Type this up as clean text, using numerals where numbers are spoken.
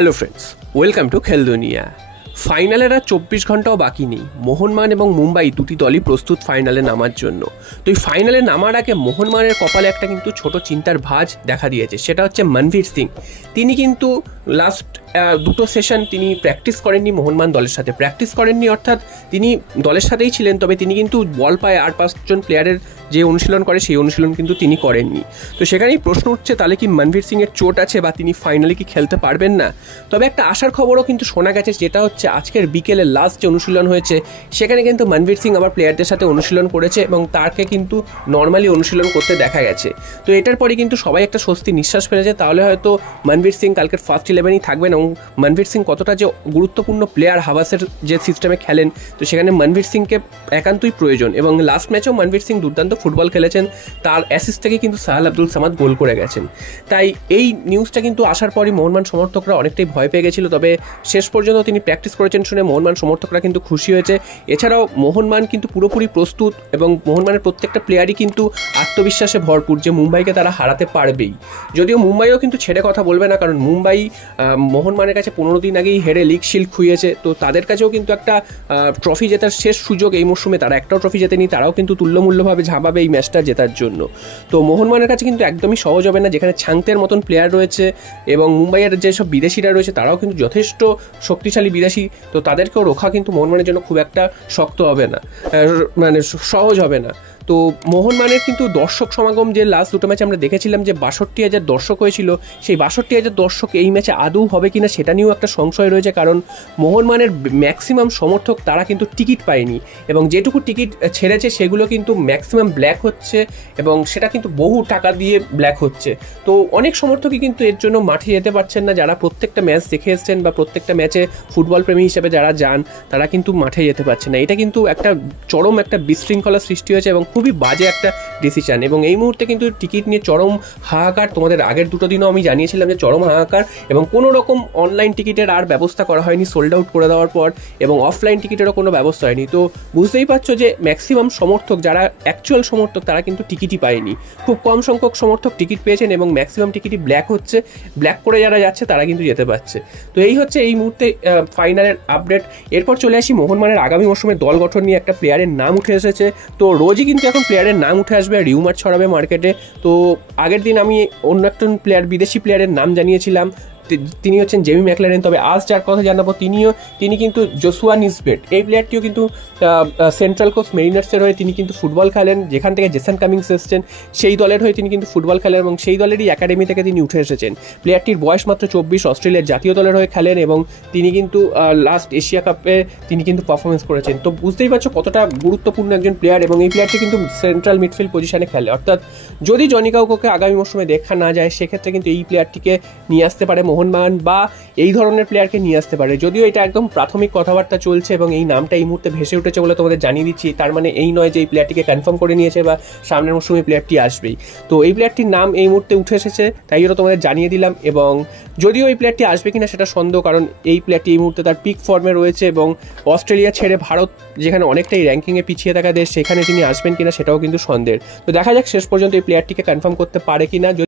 Hello friends, welcome to খেল দুনিয়া। ফাইনালের আর 24 ঘন্টাও বাকি নেই। মোহনবাগান এবং মুম্বাই দুটি দলই প্রস্তুত ফাইনালে নামার জন্য। তো এই ফাইনালে নামার আগে মোহনবাগানের কপালে একটা কিন্তু ছোট চিন্তার ভাঁজ দেখা দিয়েছে, সেটা হচ্ছে মনভীর সিং। তিনি কিন্তু লাস্ট দুটো সেশন তিনি প্র্যাকটিস করেননি, মোহনবাগান দলের সাথে প্র্যাকটিস করেননি, অর্থাৎ তিনি দলের সাথেই ছিলেন, তবে তিনি কিন্তু বল পায় আর 5জন প্লেয়ারের যে অনুশীলন করে সেই অনুশীলন কিন্তু তিনি করেননি। তো সেখানেই প্রশ্ন উঠছে, তাহলে কি মনভীর সিংয়ের চোট আছে বা তিনি ফাইনালে কি খেলতে পারবেন না? তবে একটা আশার খবরও কিন্তু শোনা গেছে, যেটা হচ্ছে আজকের বিকেলে লাস্ট যে অনুশীলন হয়েছে সেখানে কিন্তু মনভীর সিং আবার প্লেয়ারদের সাথে অনুশীলন করেছে এবং তাকে কিন্তু নর্মালি অনুশীলন করতে দেখা গেছে। তো এটার পরে কিন্তু সবাই একটা স্বস্তি নিঃশ্বাস ফেলেছে, তাহলে হয়তো মনভীর সিং কালকের ফার্স্ট 11-ই থাকবেন। এবং মনভীর সিং কতটা যে গুরুত্বপূর্ণ প্লেয়ার হাবাসের যে সিস্টেমে খেলেন, তো সেখানে মনভীর সিংকে একান্তই প্রয়োজন। এবং লাস্ট ম্যাচেও মনভীর সিং দুর্দান্ত ফুটবল খেলেছেন, তার অ্যাসিস্ট থেকে কিন্তু সাহাল আব্দুল সামাদ গোল করে গেছেন। তাই এই নিউজটা কিন্তু আসার পরই মোহনবাগান সমর্থকরা অনেকটাই ভয় পেয়ে গেছিল, তবে শেষ পর্যন্ত তিনি প্র্যাকটিস করেছেন শুনে মোহনবাগান সমর্থকরা কিন্তু খুশি হয়েছে। এছাড়াও মোহনবাগান কিন্তু পুরোপুরি প্রস্তুত এবং মোহনবাগানের প্রত্যেকটা প্লেয়ারই কিন্তু আত্মবিশ্বাসে ভরপুর যে মুম্বাইকে তারা হারাতে পারবেই। যদিও মুম্বাইও কিন্তু ছেড়ে কথা বলবে না, কারণ মুম্বাই মোহনবাগানের কাছে 15 দিন আগেই হেরে লিগ শিল্ড খুইয়েছে। তো তাদের কাছেও কিন্তু একটা ট্রফি জেতার শেষ সুযোগ এই মরশুমে, তারা একটাও ট্রফি জেতেনি, তারাও কিন্তু তুল্যমূল্যভাবে ঝাঁপাবে এই ম্যাচটা জেতার জন্য। তো মোহনবাগানের কাছে কিন্তু একদমই সহজ হবে না, যেখানে ছাংতের মতন প্লেয়ার রয়েছে এবং মুম্বাইয়ের যেসব বিদেশিরা রয়েছে তারাও কিন্তু যথেষ্ট শক্তিশালী বিদেশি। তো তাদেরকেও রক্ষা কিন্তু মোহনবাগানের জন্য খুব একটা শক্ত হবে না, মানে সহজ হবে না। তো মোহনবাগানের কিন্তু দর্শক সমাগম যে লাস্ট দুটো ম্যাচে আমরা দেখেছিলাম যে 62,000 দর্শক হয়েছিল, সেই 62,000 দর্শক এই ম্যাচে আদৌ হবে কিনা সেটা নিয়েও একটা সংশয় রয়েছে, কারণ মোহনবাগানের ম্যাক্সিমাম সমর্থক তারা কিন্তু টিকিট পায়নি এবং যেটুকু টিকিট ছেড়েছে সেগুলো কিন্তু ম্যাক্সিমাম ব্ল্যাক হচ্ছে এবং সেটা কিন্তু বহু টাকা দিয়ে ব্ল্যাক হচ্ছে। তো অনেক সমর্থকই কিন্তু এর জন্য মাঠে যেতে পারছেন না, যারা প্রত্যেকটা ম্যাচ দেখে এসছেন বা প্রত্যেকটা ম্যাচে ফুটবল প্রেমী হিসেবে যারা যান তারা কিন্তু মাঠে যেতে পারছে না। এটা কিন্তু একটা চরম একটা বিশৃঙ্খলা সৃষ্টি হয়েছে এবং খুবই বাজে একটা ডিসিশন। এবং এই মুহূর্তে কিন্তু টিকিট নিয়ে চরম হাহাকার, তোমাদের আগের দুটো দিনও আমি জানিয়েছিলাম যে চরম হাহাকার, এবং কোনো রকম অনলাইন টিকিটের আর ব্যবস্থা করা হয়নি সোল্ড আউট করে দেওয়ার পর, এবং অফলাইন টিকিটেরও কোনো ব্যবস্থা হয়নি। তো বুঝতেই পারছো যে ম্যাক্সিমাম সমর্থক যারা অ্যাকচুয়াল সমর্থক তারা কিন্তু টিকিটই পায়নি, খুব কম সংখ্যক সমর্থক টিকিট পেয়েছেন এবং ম্যাক্সিমাম টিকিটই ব্ল্যাক হচ্ছে, ব্ল্যাক করে যারা যাচ্ছে তারা কিন্তু যেতে পারছে। তো এই হচ্ছে এই মুহূর্তে ফাইনালের আপডেট। এরপর চলে আসি মোহনবাগানের আগামী মরশুমে দল গঠন নিয়ে। একটা প্লেয়ারের নাম উঠে এসেছে, তো রোজই কিন্তু এখন প্লেয়ারের নাম উঠে আসবে, রিউমার ছড়াবে মার্কেটে। তো আগের দিন আমি অন্য একজন প্লেয়ার, বিদেশি প্লেয়ারের নাম জানিয়েছিলাম, তিনি হচ্ছেন জেমি ম্যাকলারেন। তবে আজ যার কথা জানাবো তিনি কিন্তু জোসুয়া নিসবেট, এই প্লেয়ারটিও কিন্তু সেন্ট্রাল কোস্ট মেরিনার্সের হয়ে তিনি কিন্তু ফুটবল খেলেন, যেখান থেকে জেসন কামিংস এসেছেন সেই দলের হয়ে তিনি কিন্তু ফুটবল খেলেন এবং সেই দলেরই একাডেমি থেকে তিনি উঠে এসেছেন। প্লেয়ারটির বয়স মাত্র 24, অস্ট্রেলিয়ার জাতীয় দলের হয়ে খেলেন এবং তিনি কিন্তু লাস্ট এশিয়া কাপে তিনি কিন্তু পারফরমেন্স করেছেন। তো বুঝতেই পারছো কতটা গুরুত্বপূর্ণ একজন প্লেয়ার, এবং এই প্লেয়ারটি কিন্তু সেন্ট্রাল মিডফিল্ড পজিশনে খেলে, অর্থাৎ যদি জনি কাউকে আগামী মরশুমে দেখা না যায় সেক্ষেত্রে কিন্তু এই প্লেয়ারটিকে নিয়ে আসতে পারে মোহনবাগান, বা এই ধরনের প্লেয়ারকে নিয়ে আসতে পারে। যদিও এটা একদম প্রাথমিক কথাবার্তা চলছে এবং এই নামটা এই মুহূর্তে ভেসে উঠেছে বলে তোমাদের জানিয়ে দিচ্ছি, তার মানে এই নয় যে এই প্লেয়ারটিকে কনফার্ম করে নিয়েছে বা সামনের মরশুমে প্লেয়ারটি আসবেই। তো এই প্লেয়ারটির নাম এই মুহূর্তে উঠে এসেছে, তাই জন্য তোমাদের জানিয়ে দিলাম। এবং যদিও এই প্লেয়ারটি আসবে কিনা সেটা সন্দেহ, কারণ এই প্লেয়ারটি এই মুহূর্তে তার পিক ফর্মে রয়েছে এবং অস্ট্রেলিয়া ছেড়ে ভারত, যেখানে অনেকটাই র্যাঙ্কিংয়ে পিছিয়ে থাকা দেশ, সেখানে তিনি আসবেন কিনা সেটাও কিন্তু সন্দেহের। তো দেখা যাক শেষ পর্যন্ত এই প্লেয়ারটিকে কনফার্ম করতে পারে কিনা।